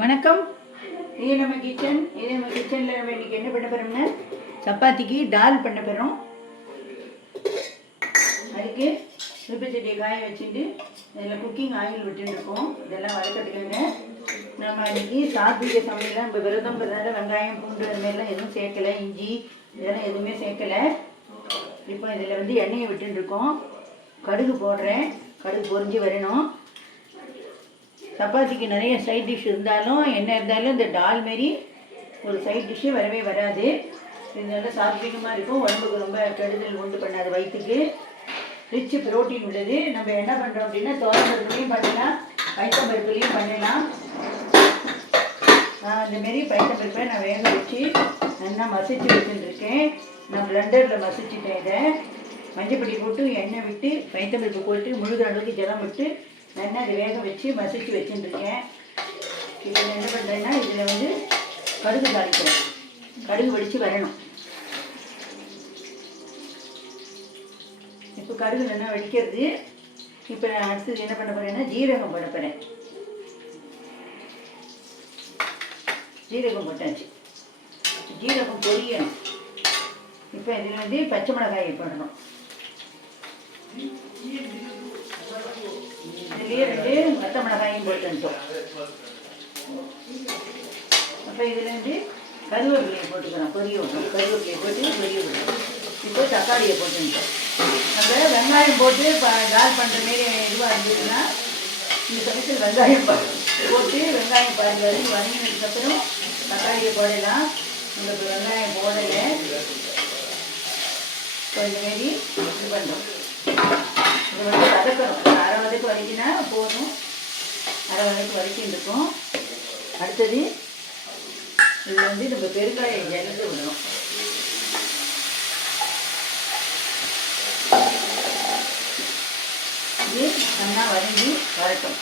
வணக்கம். இது நம்ம கிச்சன் இது நம்ம கிச்சனில் நம்ம இன்னைக்கு என்ன பண்ண போகிறோம்னா சப்பாத்திக்கு டால் பண்ண போகிறோம் அதுக்கு திருப்பச்சட்டியை காய வச்சுட்டு இதில் குக்கிங் ஆயில் விட்டுருக்கோம். இதெல்லாம் வளர்க்கறதுக்குங்க நம்ம இன்னைக்கு சாத்விக சமையலாம் இப்போ விரதம் பிறந்தால வெங்காயம் பூண்டு அது மாதிரிலாம் எதுவும் சேர்க்கலை. இஞ்சி இதெல்லாம் எதுவுமே சேர்க்கலை. இப்போ இதில் வந்து எண்ணெயை விட்டுருக்கோம். கடுகு போடுறேன். கடுகு பொறிஞ்சு வரணும். சப்பாத்திக்கு நிறைய சைட் டிஷ் இருந்தாலும் என்ன இருந்தாலும் இந்த டால் மாரி ஒரு சைட் டிஷ்ஷே வரவே வராது. இதனால சாத்விகமாக இருக்கும். உடம்புக்கு ரொம்ப கெடுதல் உண்டு பண்ணாது வயிற்றுக்கு ரிச்சு புரோட்டீன் உள்ளது. நம்ம என்ன பண்ணுறோம் அப்படின்னா தோரம்பருப்புலையும் பண்ணலாம். பைத்தம்பருப்புலையும் பண்ணலாம். நான் இந்த பைத்தம்பருப்பை நான் வேக வச்சு நல்லா மசிச்சு வச்சுருக்கேன். நான் பிளண்டரில் மசிச்சுட்டேன் இதை. மஞ்சப்பொடி போட்டு எண்ணெய் விட்டு பைத்தம்பருப்பு போட்டு முழுகிற அளவுக்கு ஜலம் விட்டு நல்லா அதை வேக வச்சு மசிச்சு வச்சுருக்கேன். இதில் என்ன பண்ணுறேன்னா இதில் வந்து கடுகு தாளிக்கிறேன். கடுகு வெடித்து வரணும். இப்போ கடுகு நல்லா வெடிக்கிறது. இப்போ நான் அடுத்தது என்ன பண்ண போகிறேன்னா ஜீரகம் போட போகிறேன் ஜீரகம் போட்டாச்சு. ஜீரகம் பொரியணும். இப்போ இதில் வந்து பச்சை மிளகாயை போடணும். இதுலேயே ரெண்டு பச்சை மிளகாயும் போட்டுட்டோம் அப்போ இதில் வந்து கருவேப்பிலையை போட்டுக்கிறோம். பொரிய விடணும் கருவேப்பிலையை போட்டு பொரிய விடணும் இப்போ தக்காளியை போட்டுட்டோம் நம்ம வெங்காயம் போட்டு இப்போ தால் பண்ணுற மாரி இதுவாக இருந்துச்சுன்னா இந்த சமயத்தில் வெங்காயம் போட்டு வெங்காயம் பாருங்க. வதங்கி தக்காளியை போடலாம். உங்களுக்கு வெங்காயம் போடலை. இப்போ இந்த இது பண்ணுறோம் இது வந்து வதக்கணும். ஒரு வதக்கு வதக்கினா போதும். அரை வதக்கு வதக்கி இருக்கும் அடுத்தது இதில் வந்து நம்ம பெருங்காயம் ஜலந்து விடணும். இது நல்லா வதங்கி வரட்டும்.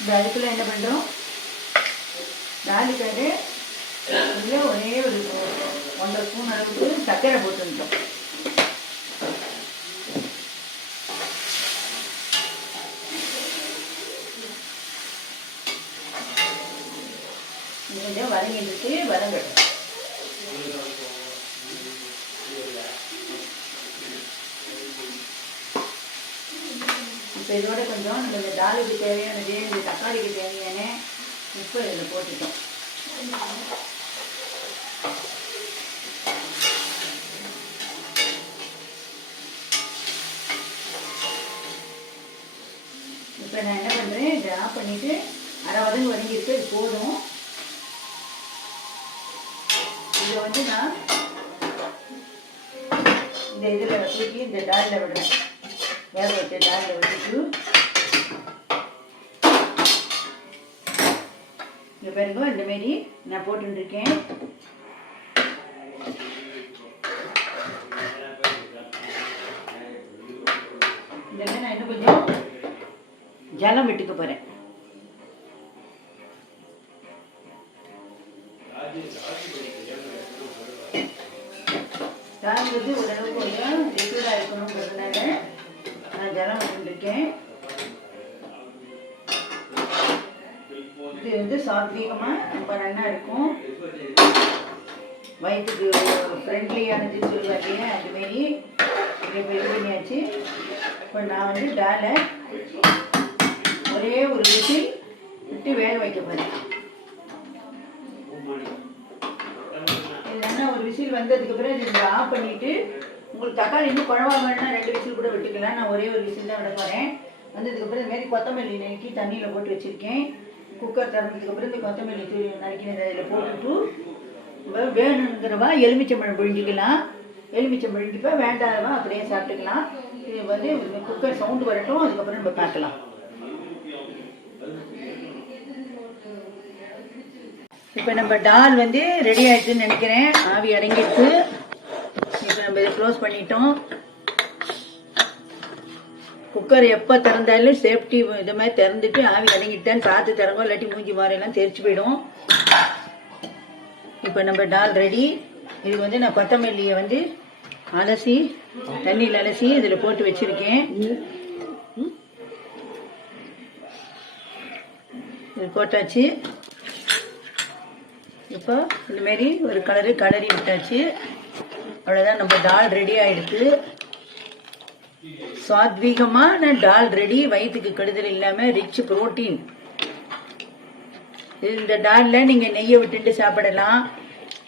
இந்த அதுக்குள்ள என்ன பண்ணுறோம் தாலிக்காக இதில் ஒரே ஒரு ஒன்றரை ஸ்பூன் அளவுக்கு சர்க்கரை போட்டுருந்தோம் கொஞ்சம் வதங்கிட்டு வதங்கட்டும். இப்போ இதோட கொஞ்சம் நம்ம இந்த தாலுக்கு தேவையானது இந்த தக்காளிக்கு தேவையான உப்பு இதில் போட்டுட்டோம். இப்போ நான் என்ன பண்ணுறேன் இதை ஆஃப் பண்ணிவிட்டு அரை வதங்கு வதங்கிருக்கு இது போதும். இதை வந்து நான் இந்த இதில் தூக்கி இந்த டாலில் விடுறேன். வேக வச்ச டாலில் விட்டுட்டு இங்கே பாருங்க இந்த மாரி நான் போட்டுருக்கேன் இதில் நான் இன்னும் கொஞ்சம் ஜலம் விட்டுக்க போகிறேன் வந்து ஓரளவுக்கு கொஞ்சம் லிக்விடாக இருக்கணுங்கிறதுனால நான் ஜலம் விட்டுருக்கேன் இது வந்து சாத்வீகமாக ரொம்ப நல்லா இருக்கும். வயிற்றுக்கு ஃப்ரெண்ட்லியானது சொல்லுவாங்க இல்லையா? அதுமாரி இதை இப்போ இது பண்ணியாச்சு. இப்போ நான் வந்து டாலை ஒரே ஒரு விசில் விட்டு வேக வைக்க போகிறேன் இல்லைன்னா ஒரு விசில் வந்ததுக்கு பிறகு இதை ஆஃப் பண்ணிவிட்டு உங்களுக்கு தக்காளி இன்னும் குழவா வேணும்னா ரெண்டு விசில் கூட விட்டுக்கலாம். நான் ஒரே ஒரு விசில் தான் விட போகிறேன் வந்ததுக்கு பிறகு இதுமாரி கொத்தமல்லி நறுக்கி தண்ணியில் போட்டு வச்சுருக்கேன். குக்கர் திறந்ததுக்கு இந்த கொத்தமல்லி தூள் நறுக்கினதை அதில் போட்டுட்டு வேணுங்கிறவா எலுமிச்சம்பழம் பிழிஞ்சிக்கலாம். எலுமிச்சம் பிழிஞ்சிப்பா வேண்டாதவா அப்படியே சாப்பிட்டுக்கலாம். இது வந்து குக்கர் சவுண்டு வரட்டும் அதுக்கப்புறம் நம்ம பார்க்கலாம். இப்போ நம்ம டால் வந்து ரெடி ஆயிடுச்சுன்னு நினைக்கிறேன். ஆவி அடங்கிடுச்சு இப்போ நம்ம இதை க்ளோஸ் பண்ணிட்டோம். குக்கர் எப்போ திறந்தாலும் சேஃப்டி இது மாதிரி திறந்துட்டு ஆவி அடங்கிட்டான்னு பார்த்து திறங்கோ இல்லாட்டி மூஞ்சி மாறையெல்லாம் தெரிச்சு போயிடும். இப்போ நம்ம டால் ரெடி இது வந்து நான் கொத்தமல்லியை வந்து அலசி தண்ணியில் அலசி இதில் போட்டு வச்சுருக்கேன். இது போட்டாச்சு. இப்போ இந்தமாரி ஒரு கலரு கலரி விட்டாச்சு. அவ்வளோதான் நம்ம டால் ரெடி ஆயிடுச்சு சாத்வீகமான டால் ரெடி வயிற்றுக்கு கெடுதல் இல்லாமல் ரிச் புரோட்டீன் இந்த டாலில் நீங்கள் நெய்யை விட்டுட்டு சாப்பிடலாம்.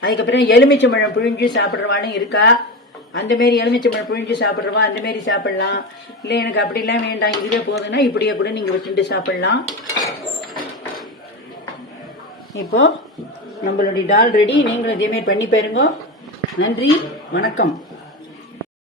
அதுக்கப்புறம் எலுமிச்சம்பழம் புழிஞ்சு சாப்பிட்றவானும் இருக்கா? அந்தமாரி எலுமிச்சம்பழம் புழிஞ்சு சாப்பிட்றவா? அந்த மாரி இல்லை எனக்கு அப்படிலாம் வேண்டாம். இதுவே போதுன்னா இப்படியே கூட நீங்கள் விட்டுட்டு சாப்பிட்லாம். இப்போது நம்மளுடைய டால் ரெடி. நீங்களும் இதேமாரி பண்ணி பாருங்க. நன்றி. வணக்கம்.